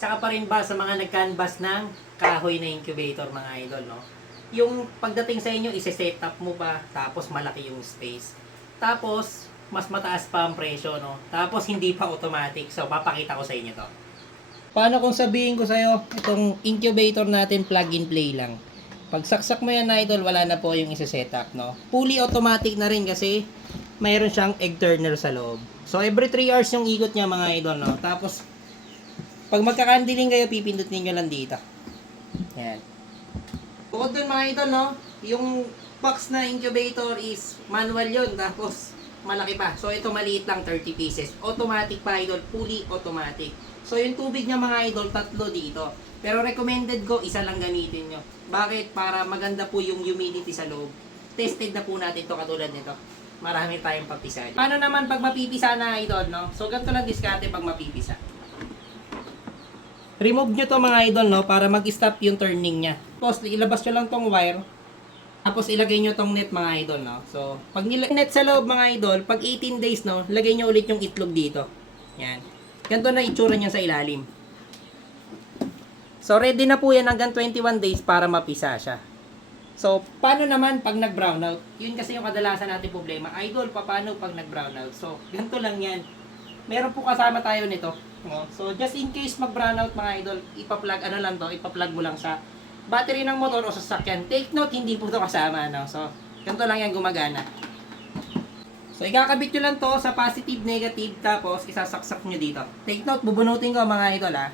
Saka pa rin ba sa mga nag-canvas ng kahoy na incubator mga idol, no? Yung pagdating sa inyo, ise-set up mo pa, tapos malaki yung space. Tapos, mas mataas pa ang presyo, no? Tapos, hindi pa automatic. So, papakita ko sa inyo to. Paano kung sabihin ko sa'yo, itong incubator natin plug and play lang? Pag saksak mo yan, idol, wala na po yung ise-set up, no? Fully automatic na rin kasi mayroon siyang egg turner sa loob. So, every 3 hours yung ikot niya mga idol, no? Tapos, pag magkakandiling kayo, pipindutin nyo lang dito. Ayan. Bukod dun mga idol, no? Yung box na incubator is manual yun. Tapos, malaki pa. So, ito maliit lang, 30 pieces. Automatic pa, idol. Fully automatic. So, yung tubig niya mga idol, 3 dito. Pero recommended ko, isa lang gamitin nyo. Bakit? Para maganda po yung humidity sa loob. Tested na po natin to katulad nito. Marami tayong pagpisa. Paano naman pag mapipisa na idol, no? So, ganito lang diskarte pag mapipisa. Remove nyo to mga idol, no? Para mag-stop yung turning niya. Tapos, ilabas nyo lang tong wire. Tapos, ilagay nyo tong net mga idol, no? So, pag net sa loob mga idol, pag 18 days, no? Lagay nyo ulit yung itlog dito. Yan. Ganito na itsura niya sa ilalim. So, ready na po yan hanggang 21 days para mapisa siya. So, paano naman pag nag-brownout? Yun kasi yung kadalasan natin problema. Idol, paano pag nag-brownout? So, ganito lang yan. Meron po kasama tayo nito. No? So, just in case mag-brownout mga idol, ipa-plug, ano lang to, ipa-plug mo lang sa battery ng motor o sasakyan. Take note, hindi po to kasama. No? So, ganito lang yan gumagana. So, ikakabit nyo lang to sa positive, negative, tapos isasaksak nyo dito. Take note, bubunutin ko mga idol ha.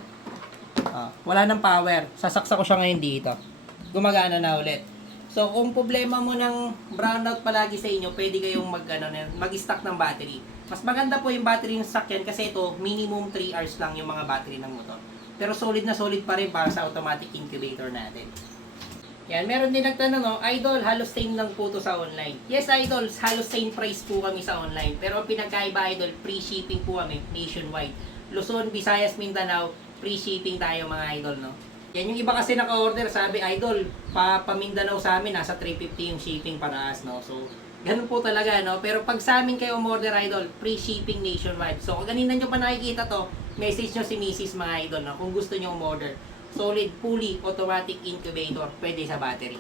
Wala nang power. Sasaksak ko siya ngayon dito. Gumagana na ulit. So, kung problema mo ng brownout palagi sa inyo, pwede kayong mag-stock ng battery. Mas maganda po yung battery ng sasakyan kasi ito, minimum 3 hours lang yung mga battery ng motor. Pero solid na solid pa rin para sa automatic incubator natin. Yan, meron din nagtanong, no? Idol, halos same lang po to sa online. Yes, idol, halos same price po kami sa online. Pero ang pinagkaiba, idol, free shipping po kami nationwide. Luzon, Visayas, Mindanao, free shipping tayo mga idol, no? Yan, yung iba kasi naka-order, sabi, idol, pa-Mindanao sa amin, nasa 350 yung shipping paraas, no? So, ganun po talaga, no? Pero pag sa amin kayo umorder, idol, free shipping nationwide. So, kung ganina nyo pa nakikita to, message nyo si Mrs. mga idol, no? Kung gusto nyo umorder. Solid, fully automatic incubator, pwede sa battery.